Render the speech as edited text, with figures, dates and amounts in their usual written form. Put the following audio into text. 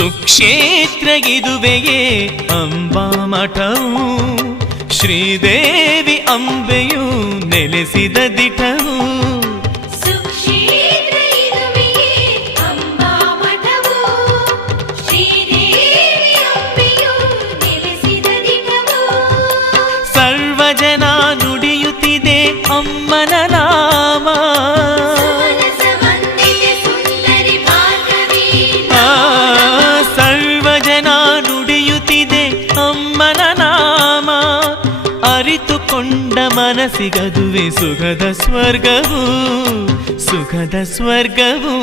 ಸುಕ್ಷೇತ್ರ ಇದುವೆಯೇ ಅಂಬಾ ಮಠವು, ಶ್ರೀದೇವಿ ಅಂಬೆಯು ನೆಲೆಸಿದ ದಿಟವು. ಸರ್ವಜನ ನುಡಿಯುತ್ತಿದೆ ಅಮ್ಮನ ನಾಮ, ಸರ್ವಜನ ನುಡಿಯುತ್ತಿದೆ ಅಮ್ಮನ ನಾಮ. ಅರಿತುಕೊಂಡ ಮನಸ್ಸಿಗದುವೆ ಸುಖದ ಸ್ವರ್ಗವು, ಸುಖದ ಸ್ವರ್ಗವು.